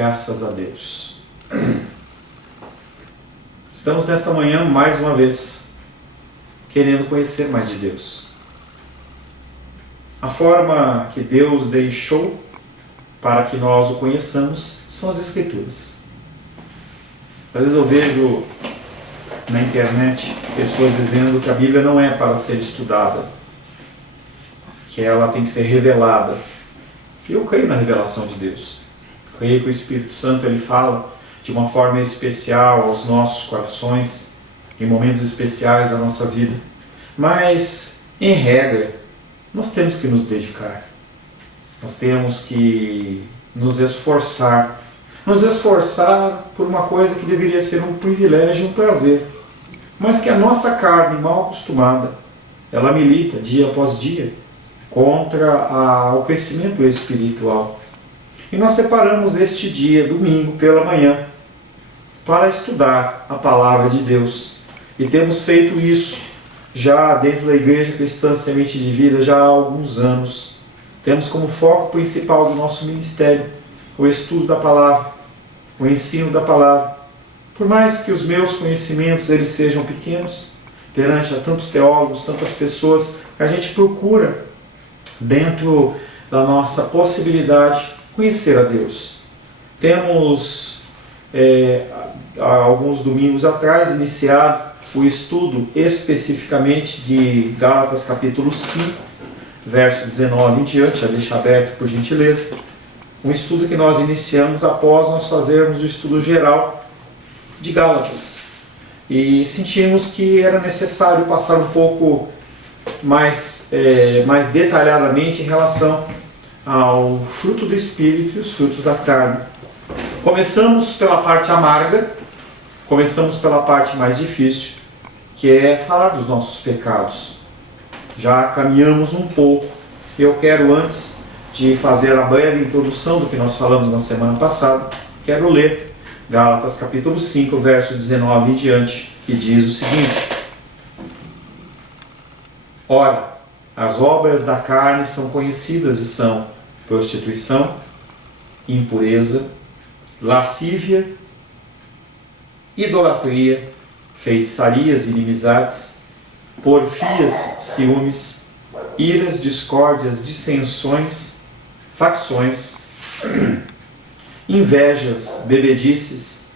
graças a Deus. Estamos nesta manhã, mais uma vez, querendo conhecer mais de Deus. A forma que Deus deixou para que nós o conheçamos são as Escrituras. Às vezes eu vejo na internet pessoas dizendo que a Bíblia não é para ser estudada, que ela tem que ser revelada. Eu creio na revelação de Deus. Creio que o Espírito Santo ele fala de uma forma especial aos nossos corações, em momentos especiais da nossa vida. Mas, em regra, nós temos que nos dedicar. Nós temos que nos esforçar por uma coisa que deveria ser um privilégio e um prazer, mas que a nossa carne mal acostumada, ela milita dia após dia contra o crescimento espiritual. E nós separamos este dia, domingo, pela manhã, para estudar a Palavra de Deus. E temos feito isso já dentro da Igreja Cristã Semente de Vida já há alguns anos. Temos como foco principal do nosso ministério o estudo da Palavra, o ensino da Palavra. Por mais que os meus conhecimentos eles sejam pequenos, perante a tantos teólogos, tantas pessoas, a gente procura, dentro da nossa possibilidade, conhecer a Deus. Temos, há alguns domingos atrás, iniciado o estudo especificamente de Gálatas capítulo 5, verso 19 em diante, já deixa aberto por gentileza. Um estudo que nós iniciamos após nós fazermos o estudo geral de Gálatas. E sentimos que era necessário passar um pouco mais detalhadamente em relação ao fruto do Espírito e os frutos da carne. Começamos pela parte amarga, começamos pela parte mais difícil, que é falar dos nossos pecados. Já caminhamos um pouco. Eu quero, antes de fazer a breve introdução do que nós falamos na semana passada, quero ler Gálatas capítulo 5, verso 19 em diante, que diz o seguinte: Ora, as obras da carne são conhecidas e são prostituição, impureza, lascívia, idolatria, feitiçarias, inimizades, porfias, ciúmes, iras, discórdias, dissensões, facções, invejas, bebedices,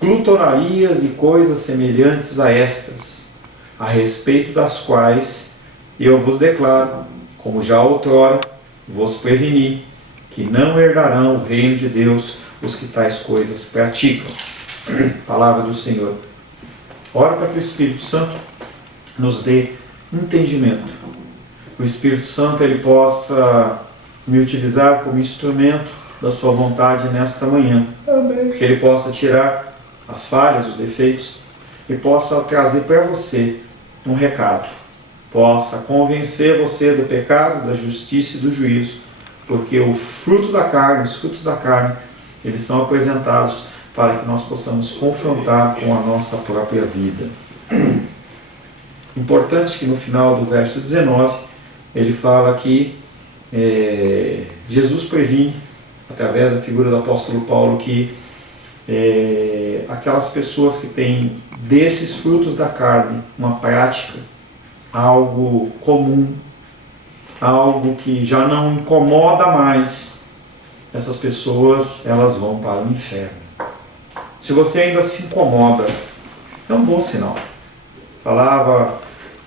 glutonarias e coisas semelhantes a estas, a respeito das quais eu vos declaro, como já outrora vos preveni, que não herdarão o reino de Deus os que tais coisas praticam. Palavra do Senhor. Ora para que o Espírito Santo nos dê entendimento. O Espírito Santo ele possa me utilizar como instrumento da sua vontade nesta manhã. Amém. Que ele possa tirar as falhas, os defeitos e possa trazer para você um recado. Possa convencer você do pecado, da justiça e do juízo, porque o fruto da carne, os frutos da carne, eles são apresentados para que nós possamos confrontar com a nossa própria vida. Importante que no final do verso 19, ele fala que Jesus previne, através da figura do apóstolo Paulo, que aquelas pessoas que têm desses frutos da carne uma prática, algo comum, algo que já não incomoda mais, essas pessoas elas vão para o inferno. Se você ainda se incomoda, é um bom sinal. Falava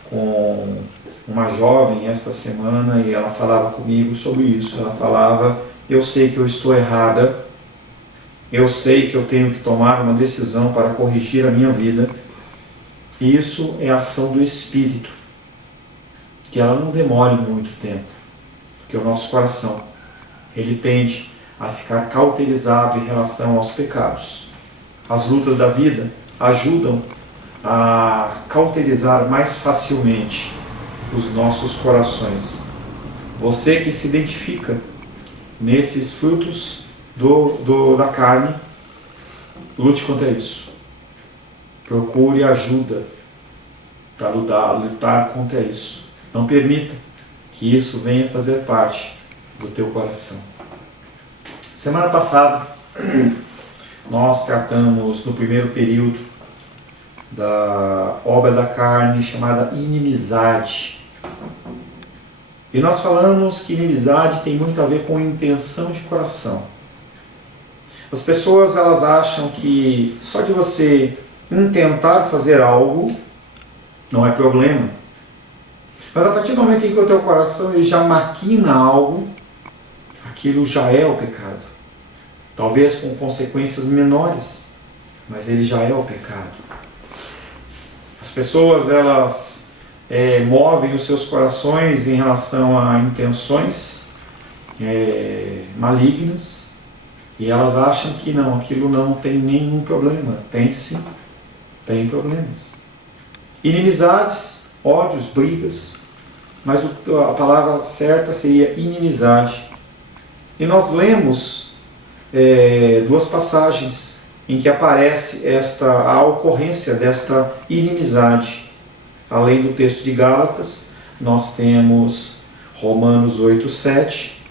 com uma jovem esta semana e ela falava comigo sobre isso. Ela falava: eu sei que eu estou errada, eu sei que eu tenho que tomar uma decisão para corrigir a minha vida. Isso é a ação do Espírito, que ela não demore muito tempo, porque o nosso coração ele tende a ficar cauterizado em relação aos pecados. As lutas da vida ajudam a cauterizar mais facilmente os nossos corações. Você que se identifica nesses frutos da carne, lute contra isso. Procure ajuda para lutar contra isso. Não permita que isso venha fazer parte do teu coração. Semana passada, nós tratamos no primeiro período da obra da carne chamada inimizade. E nós falamos que inimizade tem muito a ver com intenção de coração. As pessoas elas acham que só de você intentar fazer algo não é problema. Mas a partir do momento em que o teu coração ele já maquina algo, aquilo já é o pecado. Talvez com consequências menores, mas ele já é o pecado. As pessoas elas movem os seus corações em relação a intenções malignas e elas acham que não, aquilo não tem nenhum problema. Tem sim, tem problemas. Inimizades, ódios, brigas, mas a palavra certa seria inimizade. E nós lemos duas passagens em que aparece a ocorrência desta inimizade. Além do texto de Gálatas, nós temos Romanos 8:7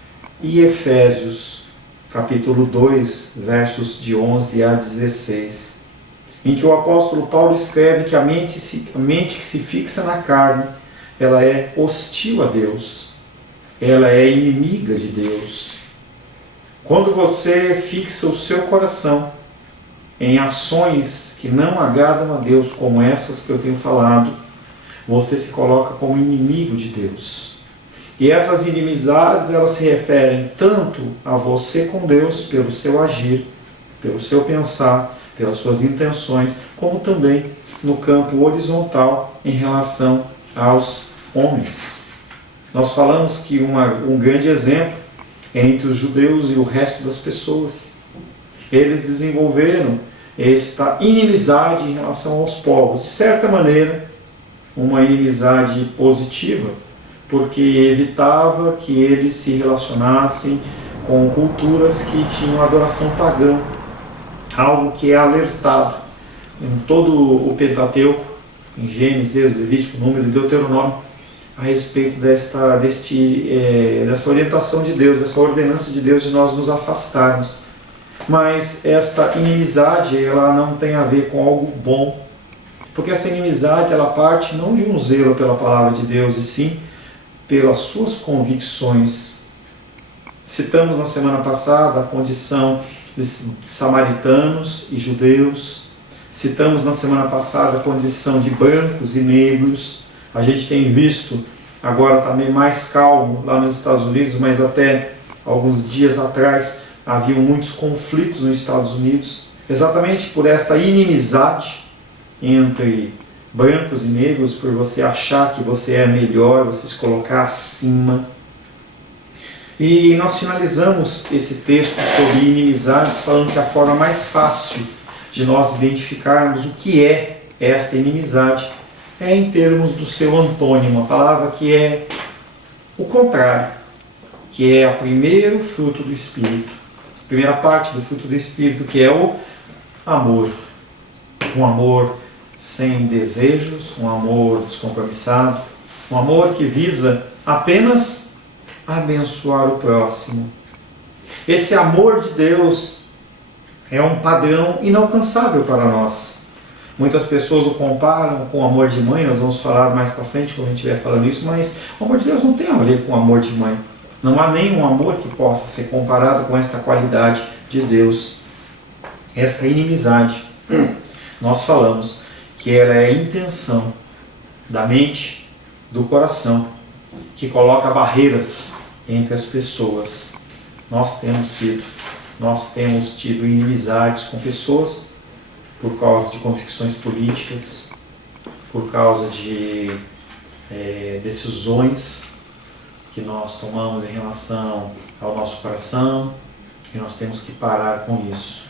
e Efésios capítulo 2, versos de 11 a 16, em que o apóstolo Paulo escreve que a mente que se fixa na carne, ela é hostil a Deus, ela é inimiga de Deus. Quando você fixa o seu coração em ações que não agradam a Deus, como essas que eu tenho falado, você se coloca como inimigo de Deus. E essas inimizades, elas se referem tanto a você com Deus, pelo seu agir, pelo seu pensar, pelas suas intenções, como também no campo horizontal em relação aos homens. Nós falamos que um grande exemplo é entre os judeus e o resto das pessoas. Eles desenvolveram esta inimizade em relação aos povos. De certa maneira, uma inimizade positiva, porque evitava que eles se relacionassem com culturas que tinham adoração pagã, algo que é alertado em todo o Pentateuco, em Gênesis, Êxodo, Levítico, Número e Deuteronômio, a respeito dessa orientação de Deus, dessa ordenança de Deus de nós nos afastarmos. Mas esta inimizade, ela não tem a ver com algo bom, porque essa inimizade, ela parte não de um zelo pela palavra de Deus, e sim pelas suas convicções. Citamos na semana passada a condição de samaritanos e judeus. Citamos na semana passada a condição de brancos e negros. A gente tem visto, agora também mais calmo lá nos Estados Unidos, mas até alguns dias atrás haviam muitos conflitos nos Estados Unidos, exatamente por esta inimizade entre brancos e negros, por você achar que você é melhor, você se colocar acima. E nós finalizamos esse texto sobre inimizades falando que a forma mais fácil de nós identificarmos o que é esta inimizade é em termos do seu antônimo, a palavra que é o contrário, que é o primeiro fruto do Espírito, a primeira parte do fruto do Espírito, que é o amor. Um amor sem desejos, um amor descompromissado, um amor que visa apenas abençoar o próximo. Esse amor de Deus é um padrão inalcançável para nós. Muitas pessoas o comparam com o amor de mãe, nós vamos falar mais para frente quando a gente estiver falando isso, mas o amor de Deus não tem a ver com o amor de mãe. Não há nenhum amor que possa ser comparado com esta qualidade de Deus, esta inimizade. Nós falamos que ela é a intenção da mente, do coração, que coloca barreiras entre as pessoas. Nós temos tido inimizades com pessoas por causa de convicções políticas, por causa de decisões que nós tomamos em relação ao nosso coração, e nós temos que parar com isso.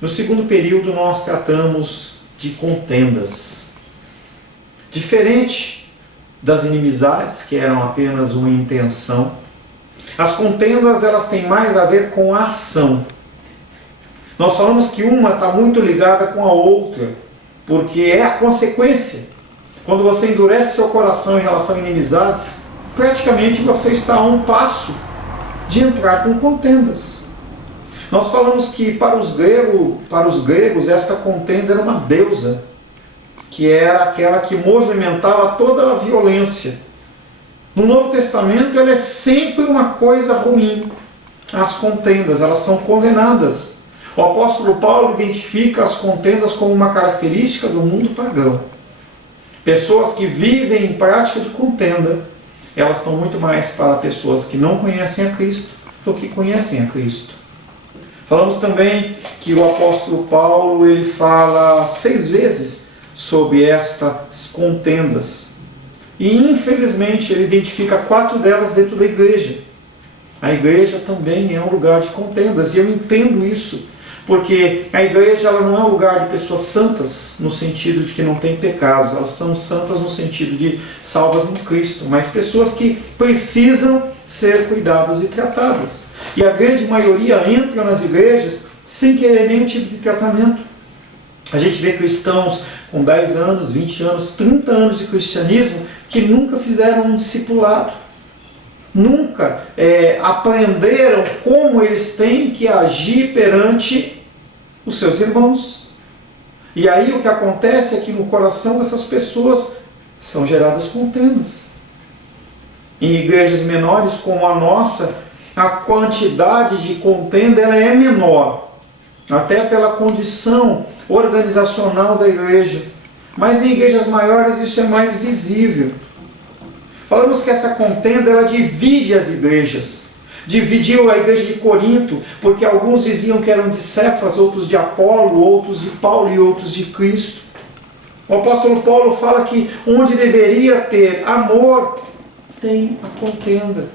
No segundo período nós tratamos de contendas. Diferente das inimizades, que eram apenas uma intenção, as contendas elas têm mais a ver com a ação. Nós falamos que uma está muito ligada com a outra, porque é a consequência. Quando você endurece seu coração em relação a inimizades, praticamente você está a um passo de entrar com contendas. Nós falamos que para os gregos esta contenda era uma deusa, que era aquela que movimentava toda a violência. No Novo Testamento ela é sempre uma coisa ruim. As contendas, elas são condenadas. O apóstolo Paulo identifica as contendas como uma característica do mundo pagão. Pessoas que vivem em prática de contenda, elas estão muito mais para pessoas que não conhecem a Cristo do que conhecem a Cristo. Falamos também que o apóstolo Paulo ele fala 6 vezes sobre estas contendas. E infelizmente ele identifica 4 delas dentro da igreja. A igreja também é um lugar de contendas, e eu entendo isso, porque a igreja ela não é um lugar de pessoas santas, no sentido de que não tem pecados, elas são santas no sentido de salvas em Cristo, mas pessoas que precisam ser cuidadas e tratadas. E a grande maioria entra nas igrejas sem querer nenhum tipo de tratamento. A gente vê cristãos com 10 anos, 20 anos, 30 anos de cristianismo que nunca fizeram um discipulado. Nunca aprenderam como eles têm que agir perante os seus irmãos. E aí o que acontece é que no coração dessas pessoas são geradas contendas. Em igrejas menores como a nossa, a quantidade de contenda ela é menor, até pela condição organizacional da igreja. Mas em igrejas maiores isso é mais visível. Falamos que essa contenda ela divide as igrejas. Dividiu a igreja de Corinto, porque alguns diziam que eram de Cefas, outros de Apolo, outros de Paulo e outros de Cristo. O apóstolo Paulo fala que onde deveria ter amor, tem a contenda.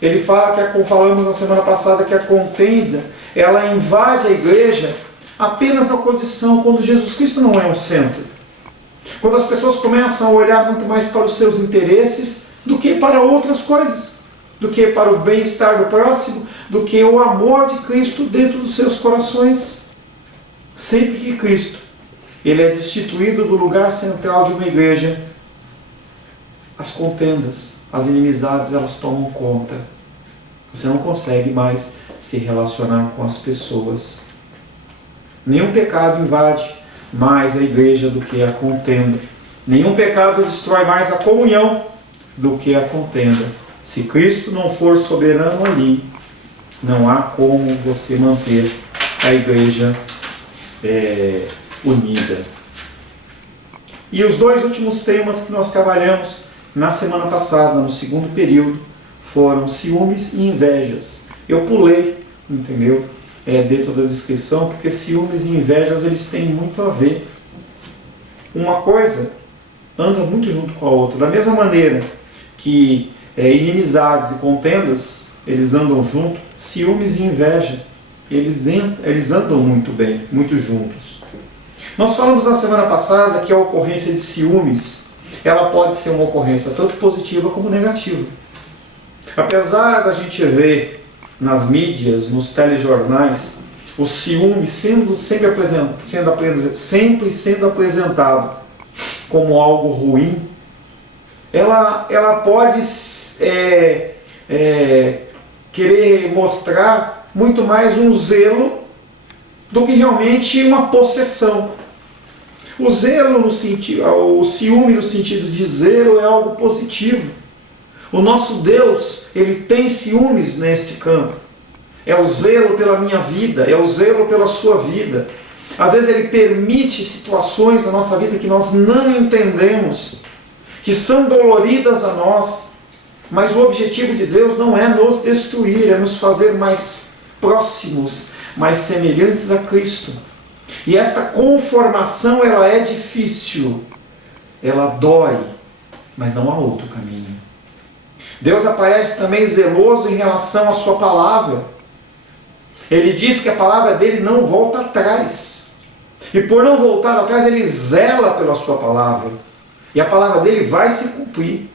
Ele fala, como falamos na semana passada, que a contenda ela invade a igreja apenas na condição quando Jesus Cristo não é o centro. Quando as pessoas começam a olhar muito mais para os seus interesses do que para outras coisas, do que para o bem-estar do próximo, do que o amor de Cristo dentro dos seus corações. Sempre que Cristo ele é destituído do lugar central de uma igreja, as contendas, as inimizades, elas tomam conta. Você não consegue mais se relacionar com as pessoas. Nenhum pecado invade mais a igreja do que a contenda. Nenhum pecado destrói mais a comunhão do que a contenda. Se Cristo não for soberano ali, não há como você manter a igreja unida. E os 2 últimos temas que nós trabalhamos na semana passada, no segundo período, foram ciúmes e invejas. Eu pulei, entendeu? Dentro da descrição, porque ciúmes e invejas eles têm muito a ver. Uma coisa anda muito junto com a outra. Da mesma maneira que inimizades e contendas, eles andam juntos, ciúmes e inveja, eles andam muito bem, muito juntos. Nós falamos na semana passada que a ocorrência de ciúmes, ela pode ser uma ocorrência tanto positiva como negativa. Apesar da gente ver nas mídias, nos telejornais, o ciúme sempre sendo apresentado como algo ruim, ela pode querer mostrar muito mais um zelo do que realmente uma possessão. O ciúme no sentido de zelo é algo positivo. O nosso Deus, ele tem ciúmes neste campo. É o zelo pela minha vida, é o zelo pela sua vida. Às vezes ele permite situações na nossa vida que nós não entendemos, que são doloridas a nós, mas o objetivo de Deus não é nos destruir, é nos fazer mais próximos, mais semelhantes a Cristo. E esta conformação, ela é difícil, ela dói, mas não há outro caminho. Deus aparece também zeloso em relação à sua palavra. Ele diz que a palavra dele não volta atrás. E por não voltar atrás, ele zela pela sua palavra. E a palavra dele vai se cumprir.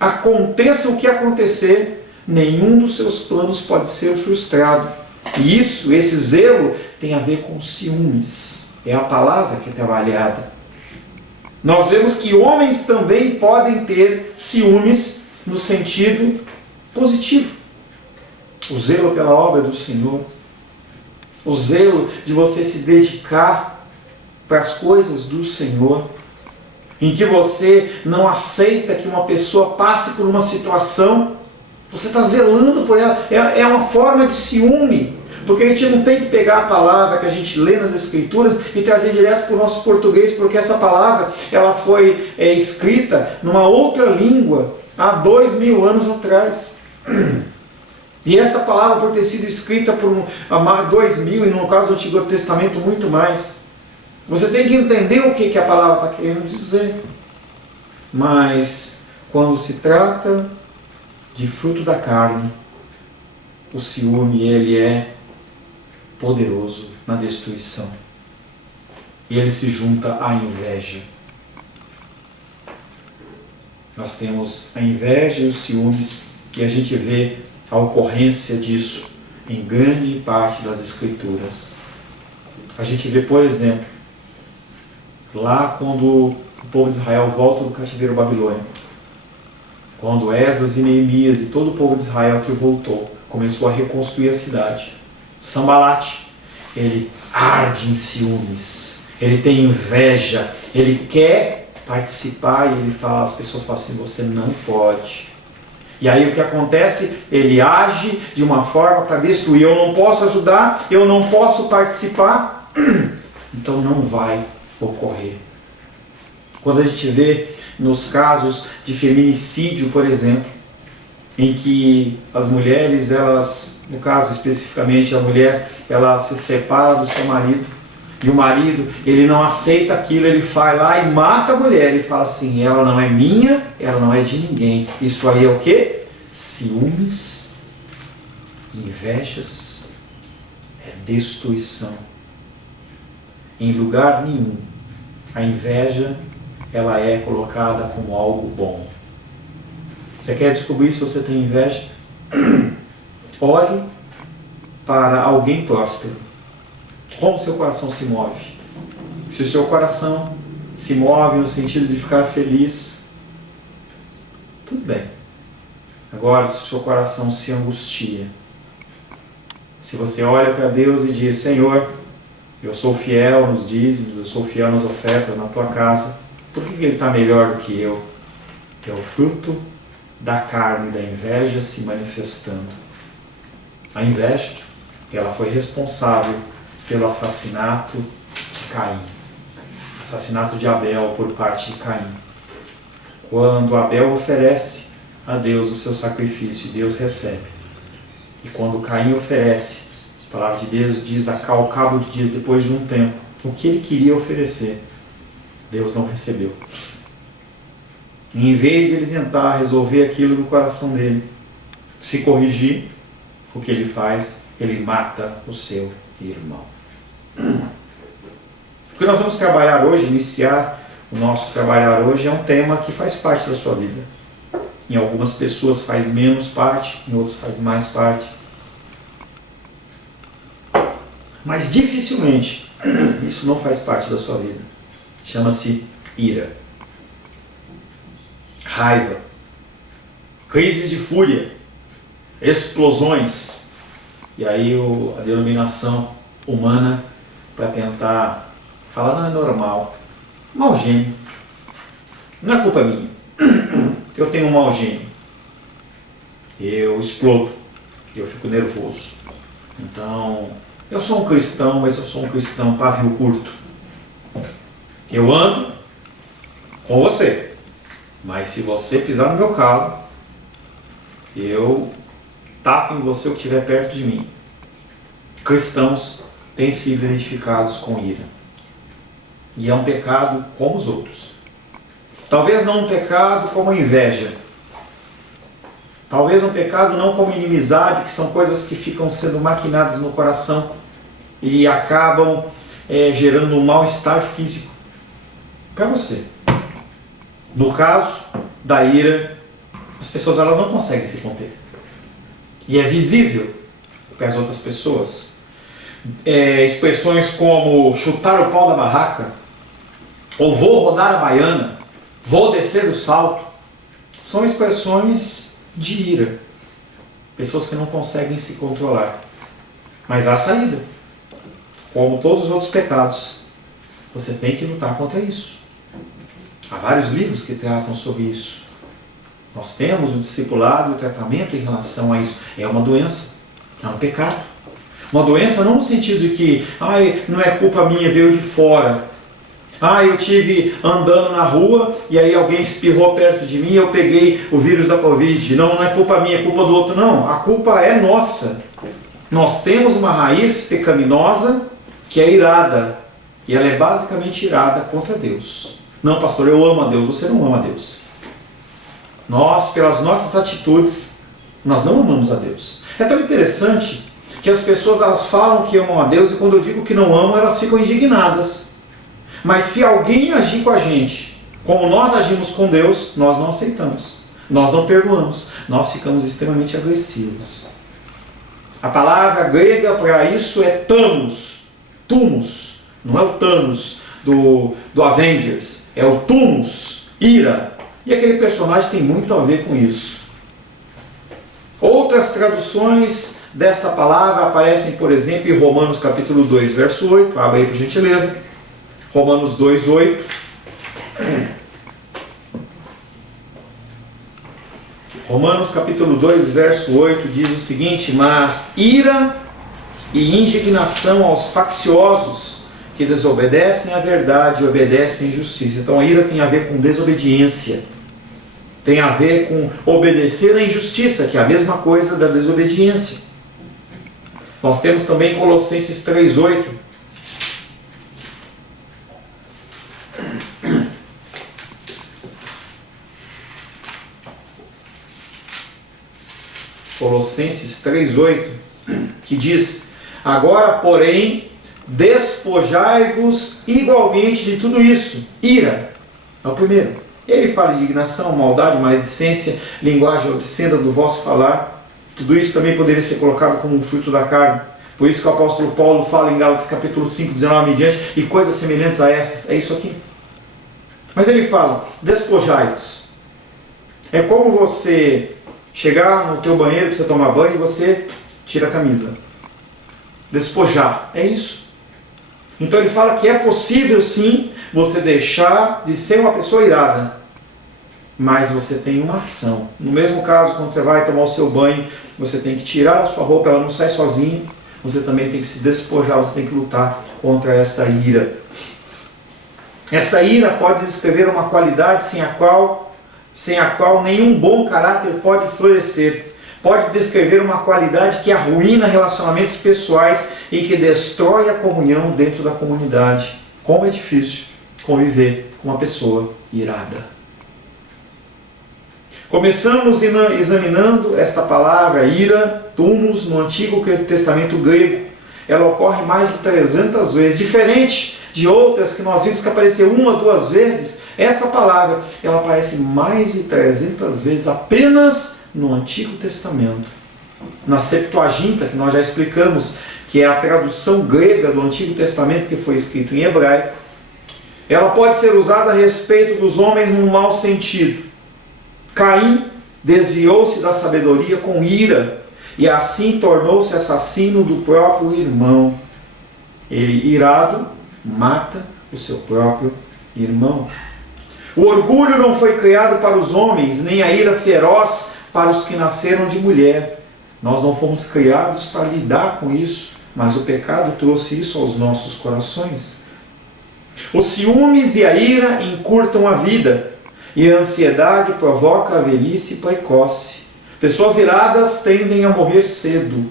Aconteça o que acontecer, nenhum dos seus planos pode ser frustrado. E esse zelo, tem a ver com ciúmes. É a palavra que é trabalhada. Nós vemos que homens também podem ter ciúmes no sentido positivo. O zelo pela obra do Senhor. o zelo de você se dedicar para as coisas do Senhor, em que você não aceita que uma pessoa passe por uma situação, você está zelando por ela, é uma forma de ciúme, porque a gente não tem que pegar a palavra que a gente lê nas Escrituras e trazer direto para o nosso português, porque essa palavra ela foi escrita numa outra língua há 2000 anos atrás. E esta palavra, por ter sido escrita por há 2000, e no caso do Antigo Testamento muito mais, você tem que entender o que a palavra está querendo dizer. Mas quando se trata de fruto da carne, o ciúme ele é poderoso na destruição. E ele se junta à inveja. Nós temos a inveja e os ciúmes, e a gente vê a ocorrência disso em grande parte das Escrituras. A gente vê, por exemplo, lá quando o povo de Israel volta do cativeiro babilônico, quando Esdras e Neemias e todo o povo de Israel que voltou começou a reconstruir a cidade, Sambalate, ele arde em ciúmes, ele tem inveja, ele quer participar e ele fala, as pessoas falam assim, você não pode. E aí o que acontece? Ele age de uma forma para destruir. Eu não posso ajudar, eu não posso participar, então não vai ocorrer. Quando a gente vê nos casos de feminicídio, por exemplo, em que as mulheres, elas, no caso especificamente a mulher, ela se separa do seu marido, e o marido, ele não aceita aquilo, ele vai lá e mata a mulher, e fala assim, ela não é minha, ela não é de ninguém. Isso aí é o quê? Ciúmes, invejas, é destruição. Em lugar nenhum, a inveja, ela é colocada como algo bom. Você quer descobrir se você tem inveja? Olhe para alguém próspero. Como seu coração se move? Se o seu coração se move no sentido de ficar feliz, tudo bem. Agora, se o seu coração se angustia, se você olha para Deus e diz, Senhor, eu sou fiel nos dízimos, eu sou fiel nas ofertas na tua casa, por que ele está melhor do que eu? É o fruto da carne, da inveja se manifestando. A inveja, ela foi responsável pelo assassinato de Caim, assassinato de Abel por parte de Caim. Quando Abel oferece a Deus o seu sacrifício, Deus recebe. E quando Caim oferece, a palavra de Deus diz, ao cabo de dias, depois de um tempo, o que ele queria oferecer, Deus não recebeu. E em vez de ele tentar resolver aquilo no coração dele, se corrigir, o que ele faz? Ele mata o seu irmão. O que nós vamos trabalhar hoje, iniciar o nosso trabalhar hoje, é um tema que faz parte da sua vida. Em algumas pessoas faz menos parte, em outros faz mais parte. Mas dificilmente isso não faz parte da sua vida. Chama-se ira, raiva, crises de fúria, explosões. E aí a denominação humana, para tentar falar, não é normal, mau gênio, não é culpa minha, eu tenho um mau gênio, eu explodo, eu fico nervoso. Então, eu sou um cristão, mas eu sou um cristão pavio curto. Eu ando com você, mas se você pisar no meu calo, eu taco em você o que estiver perto de mim. Cristãos têm sido identificados com ira. E é um pecado como os outros. Talvez não um pecado como a inveja. Talvez um pecado não como inimizade, que são coisas que ficam sendo maquinadas no coração e acabam gerando um mal-estar físico para você. No caso da ira, as pessoas elas não conseguem se conter. E é visível para as outras pessoas. Expressões como chutar o pau da barraca, ou vou rodar a baiana, vou descer do salto, são expressões de ira. Pessoas que não conseguem se controlar. Mas há saída. como todos os outros pecados, você tem que lutar contra isso. Há vários livros que tratam sobre isso. Nós temos o discipulado e o tratamento em relação a isso. É uma doença, é um pecado. Uma doença não no sentido de que não é culpa minha, veio de fora. Eu tive andando na rua e aí alguém espirrou perto de mim e eu peguei o vírus da Covid. Não é culpa minha, é culpa do outro. Não, a culpa é nossa. Nós temos uma raiz pecaminosa que é irada. E ela é basicamente irada contra Deus. Não, pastor, eu amo a Deus. Você não ama a Deus. Nós, pelas nossas atitudes, nós não amamos a Deus. É tão interessante que as pessoas elas falam que amam a Deus e quando eu digo que não amam, elas ficam indignadas. Mas se alguém agir com a gente como nós agimos com Deus, nós não aceitamos. Nós não perdoamos. Nós ficamos extremamente agressivos. A palavra grega para isso é Thanos. Thumos. Não é o Thanos do Avengers. É o Thumos. Ira. E aquele personagem tem muito a ver com isso. Outras traduções desta palavra aparecem, por exemplo, em Romanos capítulo 2, verso 8. Abra aí por gentileza. Romanos 2, 8. Romanos capítulo 2, verso 8 diz o seguinte: mas ira e indignação aos facciosos que desobedecem à verdade e obedecem à injustiça. Então a ira tem a ver com desobediência. Tem a ver com obedecer à injustiça, que é a mesma coisa da desobediência. Nós temos também Colossenses 3, 8. Colossenses 3,8, que diz: agora, porém, despojai-vos igualmente de tudo isso. Ira é o primeiro. Ele fala de indignação, maldade, maledicência, linguagem obscena do vosso falar. Tudo isso também poderia ser colocado como um fruto da carne. Por isso que o apóstolo Paulo fala em Gálatas capítulo 5, 19 e diante, e coisas semelhantes a essas. É isso aqui. Mas ele fala, despojai-vos. É como você chegar no teu banheiro para você tomar banho e você tira a camisa. Despojar. É isso. Então ele fala que é possível sim você deixar de ser uma pessoa irada. Mas você tem uma ação. No mesmo caso, quando você vai tomar o seu banho, você tem que tirar a sua roupa, ela não sai sozinha. Você também tem que se despojar, você tem que lutar contra essa ira. Essa ira pode descrever uma qualidade sem a qual nenhum bom caráter pode florescer. Pode descrever uma qualidade que arruína relacionamentos pessoais e que destrói a comunhão dentro da comunidade. Como é difícil conviver com uma pessoa irada. Começamos examinando esta palavra ira, thumos, no Antigo Testamento grego. Ela ocorre mais de 300 vezes. Diferente de outras que nós vimos que apareceu uma, duas vezes, essa palavra ela aparece mais de 300 vezes apenas no Antigo Testamento. Na Septuaginta, que nós já explicamos, que é a tradução grega do Antigo Testamento que foi escrito em hebraico, ela pode ser usada a respeito dos homens num mau sentido. Caim desviou-se da sabedoria com ira e assim tornou-se assassino do próprio irmão. Ele, irado, mata o seu próprio irmão. O orgulho não foi criado para os homens, nem a ira feroz para os que nasceram de mulher. Nós não fomos criados para lidar com isso, mas o pecado trouxe isso aos nossos corações. Os ciúmes e a ira encurtam a vida, e a ansiedade provoca a velhice precoce. Pessoas iradas tendem a morrer cedo,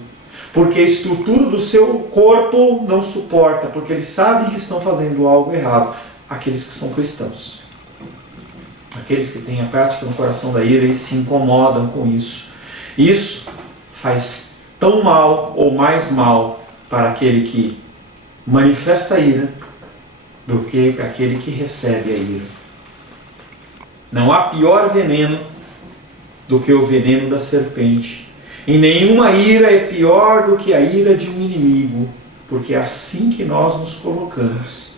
porque a estrutura do seu corpo não suporta, porque eles sabem que estão fazendo algo errado. Aqueles que são cristãos. Aqueles que têm a prática no coração da ira e se incomodam com isso. Isso faz tão mal ou mais mal para aquele que manifesta a ira do que para aquele que recebe a ira. Não há pior veneno do que o veneno da serpente. E nenhuma ira é pior do que a ira de um inimigo, porque é assim que nós nos colocamos.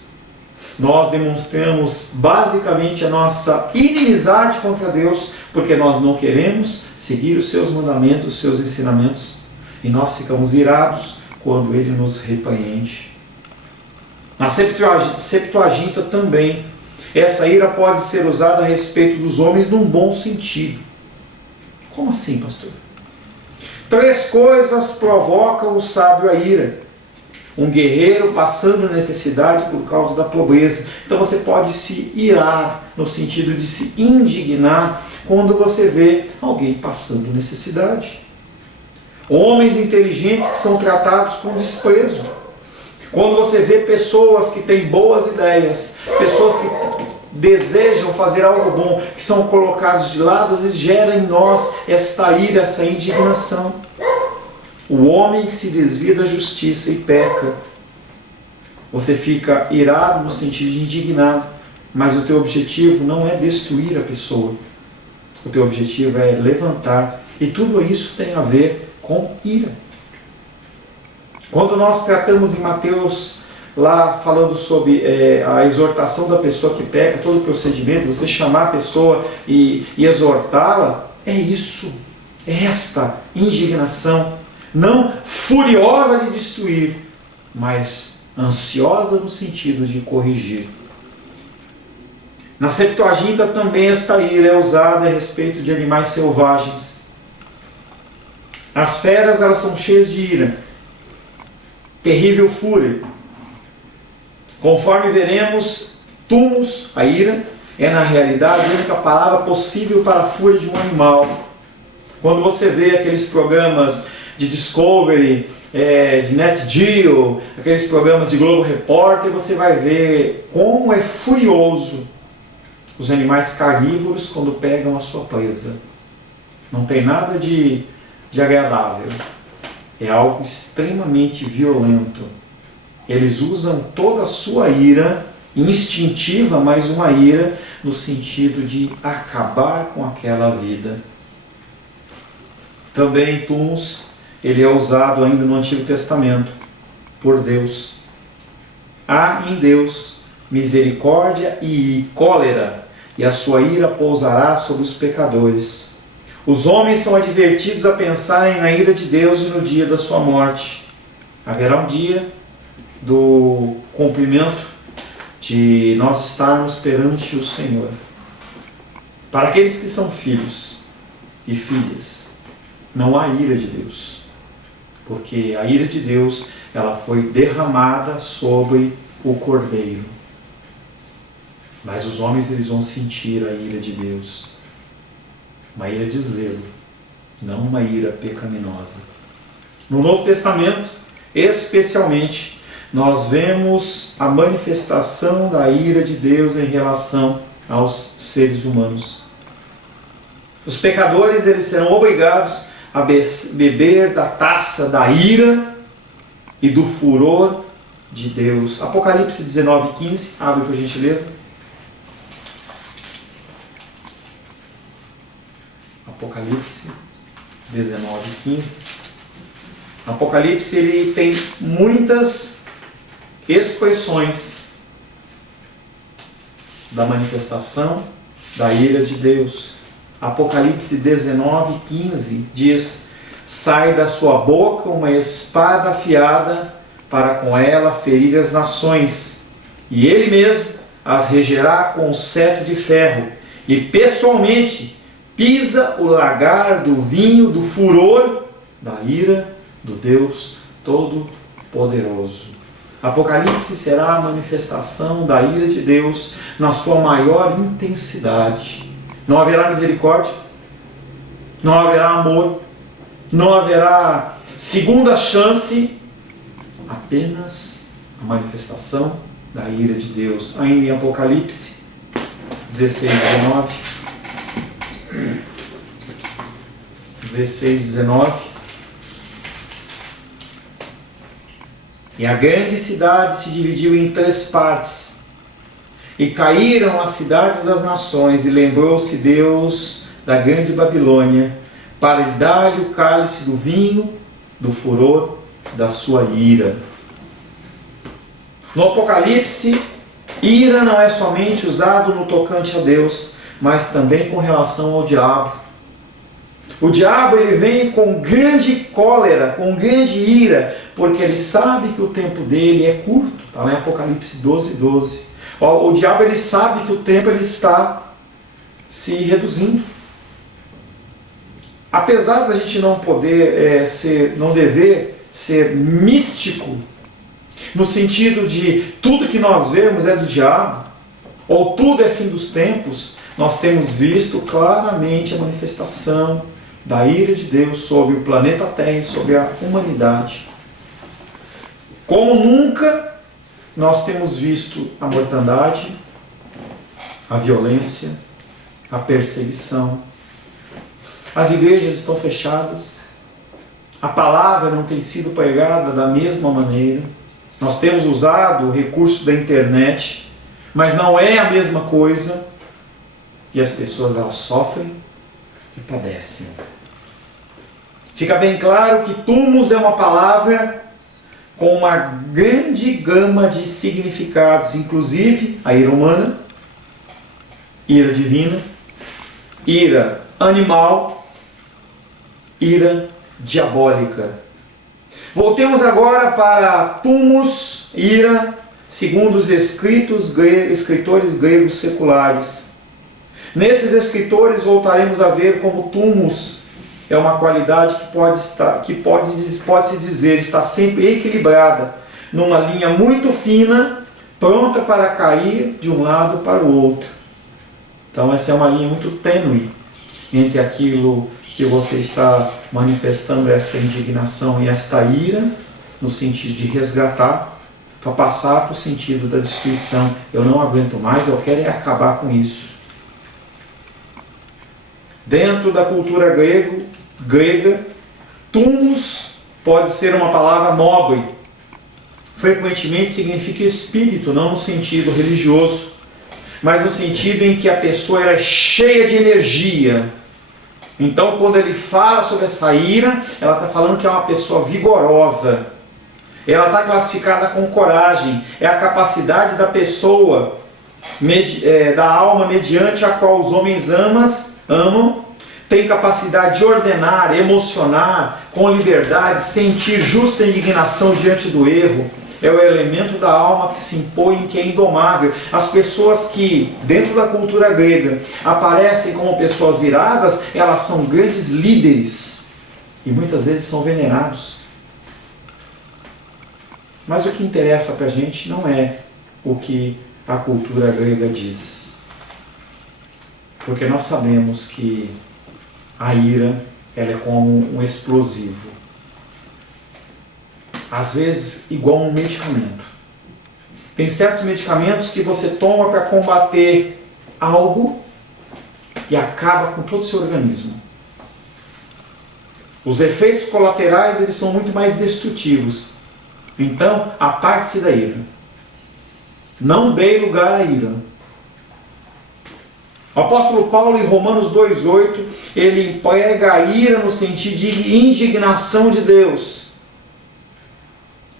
Nós demonstramos basicamente a nossa inimizade contra Deus, porque nós não queremos seguir os seus mandamentos, os seus ensinamentos, e nós ficamos irados quando Ele nos repreende. Na Septuaginta também, essa ira pode ser usada a respeito dos homens num bom sentido. Como assim, pastor? 3 coisas provocam o sábio a ira. Um guerreiro passando necessidade por causa da pobreza. Então você pode se irar, no sentido de se indignar, quando você vê alguém passando necessidade. Homens inteligentes que são tratados com desprezo. Quando você vê pessoas que têm boas ideias, pessoas que desejam fazer algo bom, que são colocados de lado, às vezes gera em nós esta ira, essa indignação. O homem que se desvia da justiça e peca, você fica irado no sentido de indignado, mas o teu objetivo não é destruir a pessoa. O teu objetivo é levantar, e tudo isso tem a ver com ira. Quando nós tratamos em Mateus, lá falando sobre a exortação da pessoa que peca, todo o procedimento, você chamar a pessoa e exortá-la, é isso, é esta indignação, não furiosa de destruir, mas ansiosa no sentido de corrigir. Na Septuaginta também esta ira é usada a respeito de animais selvagens. As feras, elas são cheias de ira, terrível fúria. Conforme veremos, tumos, a ira, é na realidade a única palavra possível para a fúria de um animal. Quando você vê aqueles programas de Discovery, de Nat Geo, aqueles programas de Globo Repórter, você vai ver como é furioso os animais carnívoros quando pegam a sua presa. Não tem nada de agradável. É algo extremamente violento. Eles usam toda a sua ira, instintiva, mas uma ira no sentido de acabar com aquela vida. Também tumos, ele é usado ainda no Antigo Testamento por Deus. Há em Deus misericórdia e cólera, e a sua ira pousará sobre os pecadores. Os homens são advertidos a pensarem na ira de Deus e no dia da sua morte. Haverá um dia do cumprimento de nós estarmos perante o Senhor. Para aqueles que são filhos e filhas, não há ira de Deus, porque a ira de Deus, ela foi derramada sobre o Cordeiro. Mas os homens, eles vão sentir a ira de Deus, uma ira de zelo, não uma ira pecaminosa. No Novo Testamento, especialmente, nós vemos a manifestação da ira de Deus em relação aos seres humanos. Os pecadores, eles serão obrigados a beber da taça da ira e do furor de Deus. Apocalipse 19:15, abre por gentileza. Apocalipse 19:15. Apocalipse, ele tem muitas expressões da manifestação da ira de Deus. Apocalipse 19:15 diz: sai da sua boca uma espada afiada, para com ela ferir as nações, e ele mesmo as regerá com o cetro de ferro, e pessoalmente pisa o lagar do vinho do furor da ira do Deus Todo-Poderoso. Apocalipse será a manifestação da ira de Deus na sua maior intensidade. Não haverá misericórdia, não haverá amor, não haverá segunda chance, apenas a manifestação da ira de Deus. Ainda em Apocalipse 16:19. 16:19. E a grande cidade se dividiu em 3 partes, e caíram as cidades das nações, e lembrou-se Deus da grande Babilônia, para lhe dar-lhe o cálice do vinho, do furor da sua ira. No Apocalipse, ira não é somente usado no tocante a Deus, mas também com relação ao diabo. O diabo ele vem com grande cólera, com grande ira, porque ele sabe que o tempo dele é curto. Está lá em Apocalipse 12, 12. O diabo ele sabe que o tempo ele está se reduzindo. Apesar da gente não poder não dever ser místico, no sentido de tudo que nós vemos é do diabo, ou tudo é fim dos tempos, nós temos visto claramente a manifestação da ira de Deus sobre o planeta Terra e sobre a humanidade. Como nunca nós temos visto a mortandade, a violência, a perseguição. As igrejas estão fechadas, a palavra não tem sido pregada da mesma maneira. Nós temos usado o recurso da internet, mas não é a mesma coisa. E as pessoas elas sofrem e padecem. Fica bem claro que túmulos é uma palavra com uma grande gama de significados, inclusive a ira humana, ira divina, ira animal, ira diabólica. Voltemos agora para túmulos, ira, segundo os escritores gregos seculares. Nesses escritores voltaremos a ver como túmulos é uma qualidade que pode se dizer está sempre equilibrada, numa linha muito fina, pronta para cair de um lado para o outro. Então essa é uma linha muito tênue entre aquilo que você está manifestando, esta indignação e esta ira, no sentido de resgatar, para passar para o sentido da destruição. Eu não aguento mais, eu quero acabar com isso. Dentro da cultura grega, túmulos pode ser uma palavra nobre. Frequentemente significa espírito, não no sentido religioso, mas no sentido em que a pessoa é cheia de energia. Então, quando ele fala sobre essa ira, ela está falando que é uma pessoa vigorosa. Ela está classificada com coragem. É a capacidade da pessoa, da alma mediante a qual os homens amam, tem capacidade de ordenar, emocionar, com liberdade, sentir justa indignação diante do erro. É o elemento da alma que se impõe, que é indomável. As pessoas que, dentro da cultura grega, aparecem como pessoas iradas, elas são grandes líderes. E muitas vezes são venerados. Mas o que interessa para a gente não é o que a cultura grega diz. Porque nós sabemos que a ira ela é como um explosivo. Às vezes, igual um medicamento. Tem certos medicamentos que você toma para combater algo e acaba com todo o seu organismo. Os efeitos colaterais eles são muito mais destrutivos. Então, aparte-se da ira. Não dê lugar à ira. O apóstolo Paulo, em Romanos 2,8, ele prega a ira no sentido de indignação de Deus.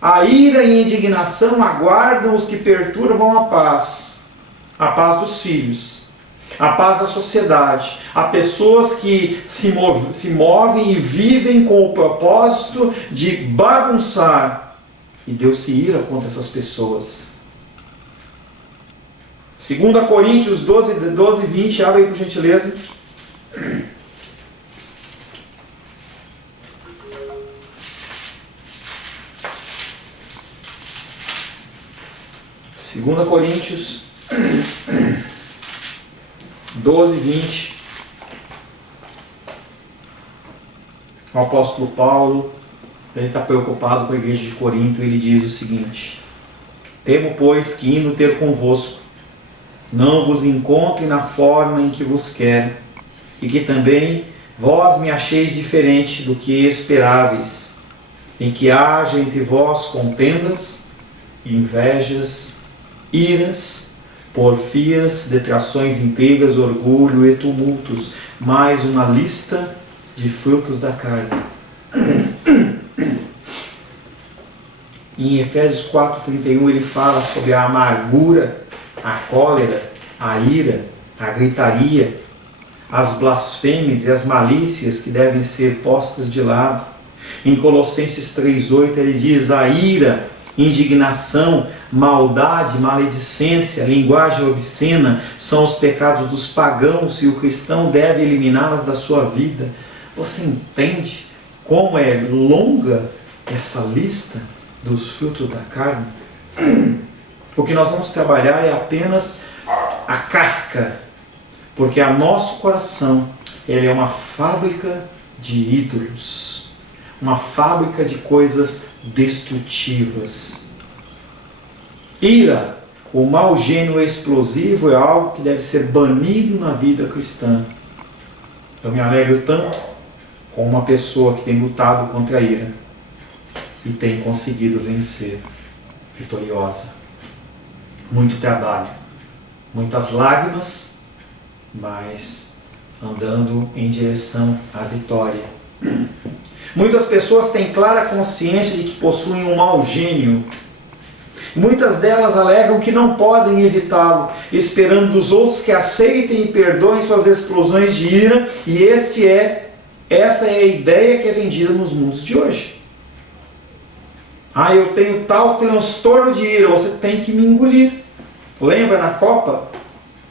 A ira e a indignação aguardam os que perturbam a paz dos filhos, a paz da sociedade. Há pessoas que se movem e vivem com o propósito de bagunçar, e Deus se ira contra essas pessoas. 2 Coríntios 12, 20, abre aí por gentileza. 2 Coríntios 12, 20. O apóstolo Paulo, ele está preocupado com a igreja de Corinto e ele diz o seguinte: temo, pois, que indo ter convosco, não vos encontre na forma em que vos quero, e que também vós me acheis diferente do que esperáveis, em que haja entre vós contendas, invejas, iras, porfias, detrações, intrigas, orgulho e tumultos, mais uma lista de frutos da carne. Em Efésios 4:31 ele fala sobre a amargura, a cólera, a ira, a gritaria, as blasfêmias e as malícias que devem ser postas de lado. Em Colossenses 3,8 ele diz: a ira, indignação, maldade, maledicência, linguagem obscena são os pecados dos pagãos e o cristão deve eliminá-las da sua vida. Você entende como é longa essa lista dos frutos da carne? O que nós vamos trabalhar é apenas a casca, porque o nosso coração ele é uma fábrica de ídolos, uma fábrica de coisas destrutivas. Ira, o mau gênio explosivo, é algo que deve ser banido na vida cristã. Eu me alegro tanto com uma pessoa que tem lutado contra a ira e tem conseguido vencer, vitoriosa. Muito trabalho, muitas lágrimas, mas andando em direção à vitória. Muitas pessoas têm clara consciência de que possuem um mau gênio. Muitas delas alegam que não podem evitá-lo, esperando dos outros que aceitem e perdoem suas explosões de ira, e essa é a ideia que é vendida nos mundos de hoje. Eu tenho tal transtorno de ira, você tem que me engolir. Lembra na Copa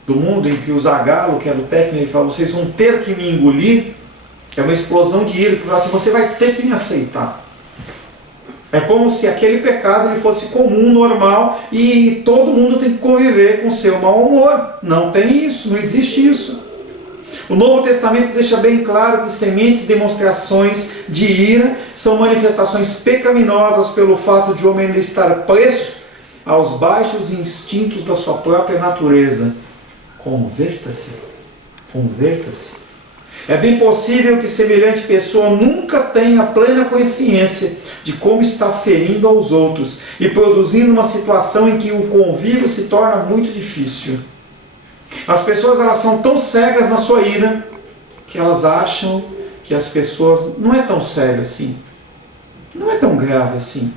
do Mundo em que o Zagallo, que era o técnico, ele falou: vocês vão ter que me engolir? É uma explosão de ira, que fala assim: você vai ter que me aceitar. É como se aquele pecado ele fosse comum, normal, e todo mundo tem que conviver com o seu mau humor. Não tem isso, não existe isso. O Novo Testamento deixa bem claro que sementes e demonstrações de ira são manifestações pecaminosas pelo fato de o homem ainda estar preso aos baixos instintos da sua própria natureza. Converta-se. Converta-se. É bem possível que semelhante pessoa nunca tenha plena consciência de como está ferindo aos outros e produzindo uma situação em que o convívio se torna muito difícil. As pessoas elas são tão cegas na sua ira que elas acham que as pessoas não é tão sério assim, não é tão grave assim.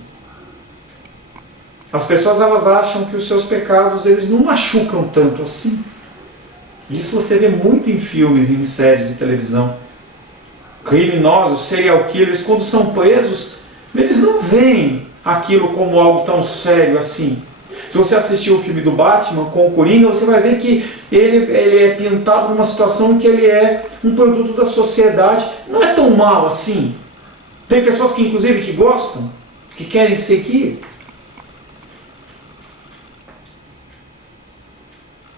As pessoas elas acham que os seus pecados eles não machucam tanto assim. Isso você vê muito em filmes e em séries de televisão. Criminosos, serial killers, quando são presos, eles não veem aquilo como algo tão sério assim. Se você assistir o filme do Batman com o Coringa, você vai ver que ele é pintado numa situação em que ele é um produto da sociedade. Não é tão mal assim. Tem pessoas que inclusive que gostam, que querem seguir.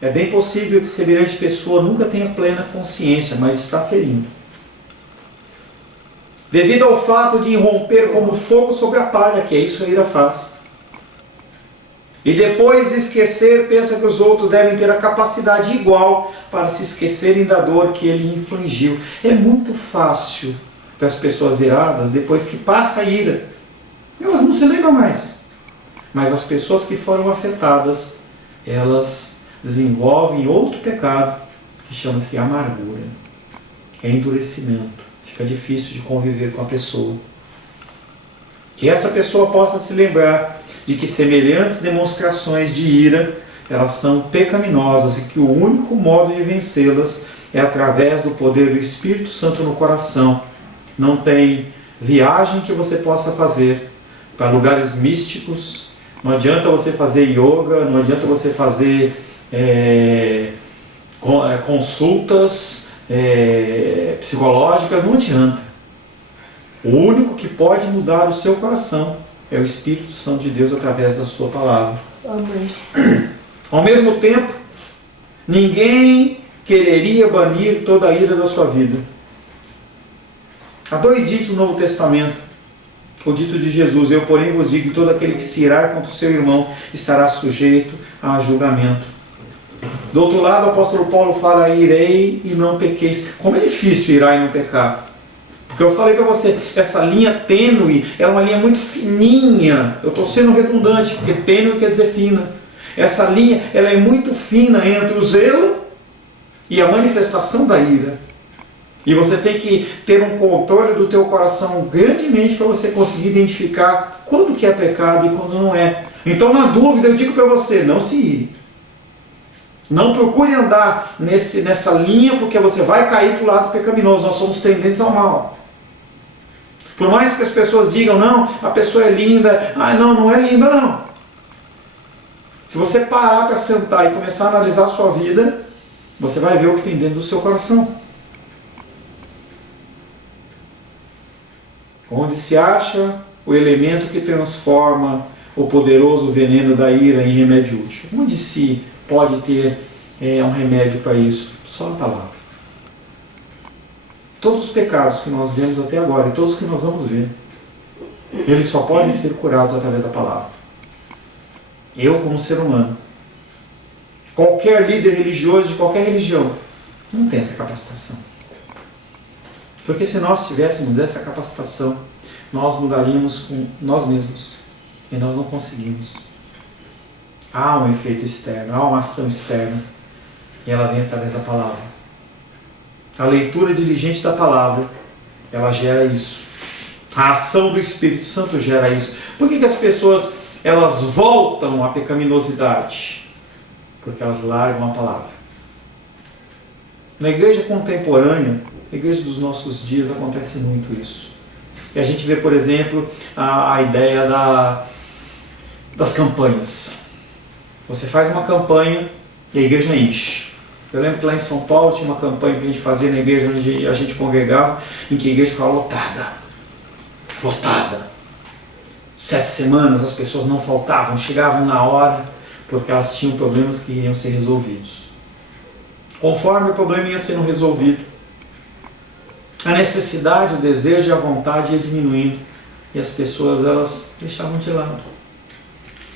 É bem possível que semelhante pessoa nunca tenha plena consciência, mas está ferindo. Devido ao fato de irromper como fogo sobre a palha, que é isso que a ira faz. E depois de esquecer, pensa que os outros devem ter a capacidade igual para se esquecerem da dor que ele infligiu. É muito fácil para as pessoas iradas, depois que passa a ira, elas não se lembram mais. Mas as pessoas que foram afetadas, elas desenvolvem outro pecado que chama-se amargura. É endurecimento. Fica difícil de conviver com a pessoa. Que essa pessoa possa se lembrar de que semelhantes demonstrações de ira, elas são pecaminosas e que o único modo de vencê-las é através do poder do Espírito Santo no coração. Não tem viagem que você possa fazer para lugares místicos. Não adianta você fazer yoga, não adianta você fazer consultas psicológicas, não adianta. O único que pode mudar o seu coração é o Espírito Santo de Deus através da sua palavra. Amém. Ao mesmo tempo, ninguém quereria banir toda a ira da sua vida. Há 2 ditos no Novo Testamento. O dito de Jesus: eu porém vos digo que todo aquele que se irar contra o seu irmão estará sujeito a julgamento. Do outro lado, o apóstolo Paulo fala: irei e não pequeis. Como é difícil irar e não pecar. Porque eu falei para você, essa linha tênue é uma linha muito fininha. Eu estou sendo redundante, porque tênue quer dizer fina. Essa linha ela é muito fina entre o zelo e a manifestação da ira. E você tem que ter um controle do teu coração grandemente para você conseguir identificar quando que é pecado e quando não é. Então, na dúvida, eu digo para você, não se ire. Não procure andar nessa linha, porque você vai cair para o lado pecaminoso. Nós somos tendentes ao mal. Por mais que as pessoas digam, não, a pessoa é linda. Ah, não é linda não. Se você parar para sentar e começar a analisar a sua vida, você vai ver o que tem dentro do seu coração. Onde se acha o elemento que transforma o poderoso veneno da ira em remédio útil? Onde se pode ter um remédio para isso? Só a palavra. Todos os pecados que nós vemos até agora e todos que nós vamos ver, eles só podem ser curados através da palavra. Eu, como ser humano, qualquer líder religioso de qualquer religião, não tem essa capacitação. Porque se nós tivéssemos essa capacitação, nós mudaríamos com nós mesmos. E nós não conseguimos. Há um efeito externo, há uma ação externa. E ela vem através da palavra. A leitura diligente da palavra, ela gera isso. A ação do Espírito Santo gera isso. Por que as pessoas elas voltam à pecaminosidade? Porque elas largam a palavra. Na igreja contemporânea, na igreja dos nossos dias, acontece muito isso. E a gente vê, por exemplo, a ideia das campanhas. Você faz uma campanha e a igreja enche. Eu lembro que lá em São Paulo tinha uma campanha que a gente fazia na igreja onde a gente congregava, em que a igreja ficava lotada. Lotada. 7 semanas as pessoas não faltavam, chegavam na hora, porque elas tinham problemas que iriam ser resolvidos. Conforme o problema ia sendo resolvido, a necessidade, o desejo e a vontade ia diminuindo, e as pessoas elas deixavam de lado.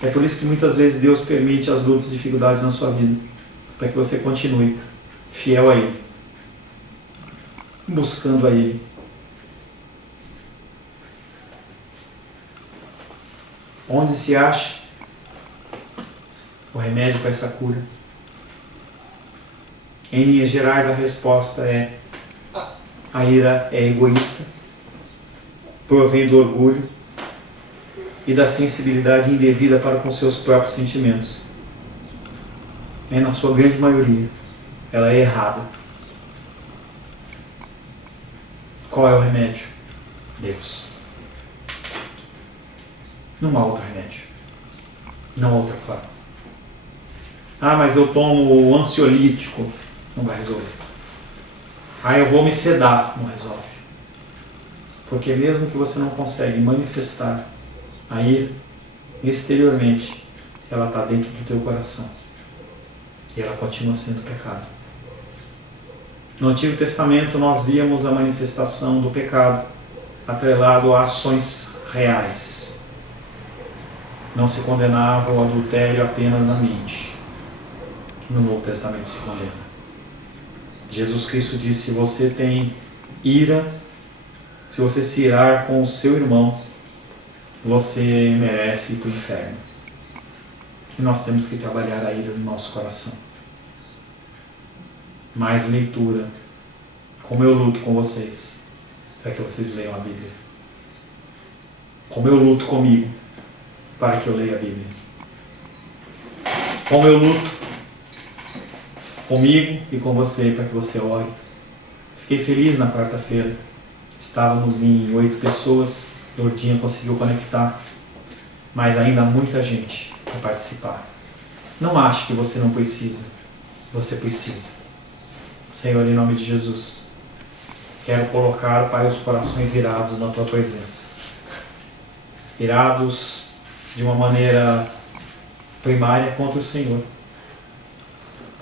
É por isso que muitas vezes Deus permite as lutas e dificuldades na sua vida, para que você continue fiel a Ele, buscando a Ele. Onde se acha o remédio para essa cura? Em linhas gerais, a resposta é: a ira é egoísta, provém do orgulho e da sensibilidade indevida para com seus próprios sentimentos. Na sua grande maioria, ela é errada. Qual é o remédio? Deus. Não há outro remédio. Não há outra forma. Ah, mas eu tomo ansiolítico. Não vai resolver. Ah, eu vou me sedar. Não resolve. Porque mesmo que você não consegue manifestar a ira exteriormente, ela está dentro do teu coração. E ela continua sendo pecado. No Antigo Testamento nós víamos a manifestação do pecado atrelado a ações reais. Não se condenava o adultério apenas na mente. No Novo Testamento se condena. Jesus Cristo disse: se você tem ira, se você se irar com o seu irmão, você merece ir para o inferno. E nós temos que trabalhar a ira no nosso coração. Mais leitura, como eu luto com vocês, para que vocês leiam a Bíblia. Como eu luto comigo, para que eu leia a Bíblia. Como eu luto comigo e com você, para que você ore. Fiquei feliz na quarta-feira. Estávamos em 8 pessoas, Lourdinha conseguiu conectar, mas ainda há muita gente para participar. Não ache que você não precisa. Você precisa. Senhor, em nome de Jesus, quero colocar, Pai, os corações irados na Tua presença. Irados de uma maneira primária contra o Senhor.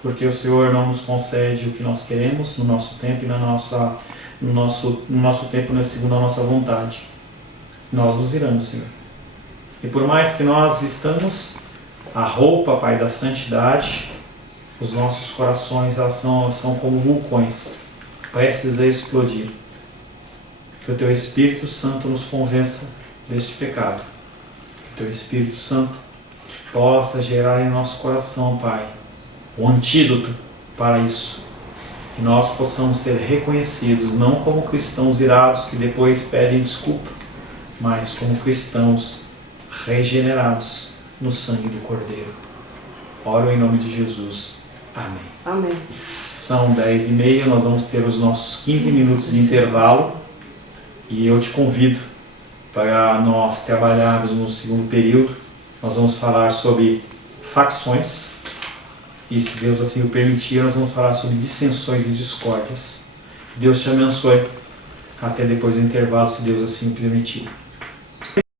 Porque o Senhor não nos concede o que nós queremos no nosso tempo e no nosso tempo, segundo a nossa vontade. Nós nos iramos, Senhor. E por mais que nós vistamos a roupa, Pai, da santidade, os nossos corações elas são como vulcões, prestes a explodir. Que o Teu Espírito Santo nos convença deste pecado. Que o Teu Espírito Santo possa gerar em nosso coração, Pai, o antídoto para isso. Que nós possamos ser reconhecidos não como cristãos irados que depois pedem desculpa, mas como cristãos regenerados no sangue do Cordeiro. Oro em nome de Jesus. Amém. Amém. São 10h30, nós vamos ter os nossos 15 minutos de intervalo e eu te convido para nós trabalharmos no segundo período. Nós vamos falar sobre facções e, se Deus assim o permitir, nós vamos falar sobre dissensões e discórdias. Deus te abençoe. Até depois do intervalo, se Deus assim o permitir.